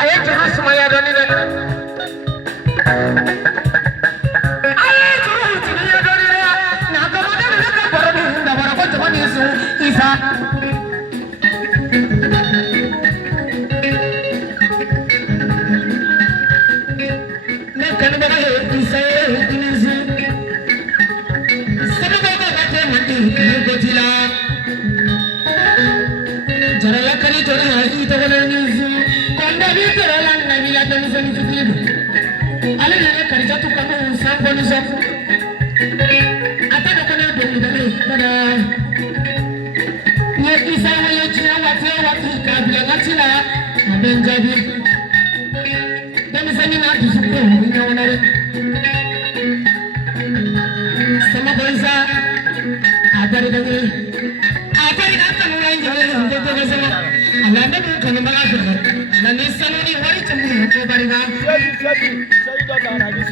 Aye juru sumaya doni de. Aye juru sumaya doni de. Na kamo de na ka borobi na borobo jomani su isa. Na kanu bana he isa inisu. Sabu baba kate mandi gotila. Jarala kari jora hi to bana inisu. Konda bi jarala nabi ya deni sani tukibu. Ale nene kari jatu kamu sampo ni sofu. Ata do kone do dale bana. Ye isa ye china wati kabila ngachila. Benjabi. Deni sani na tusuko ni onare. Sama boisa adari dangi. Adari nata mulai jale jete besama. Alanda bu kanu baga fira. Nani sanu ni wari chemu ko bariga. Sai da na ji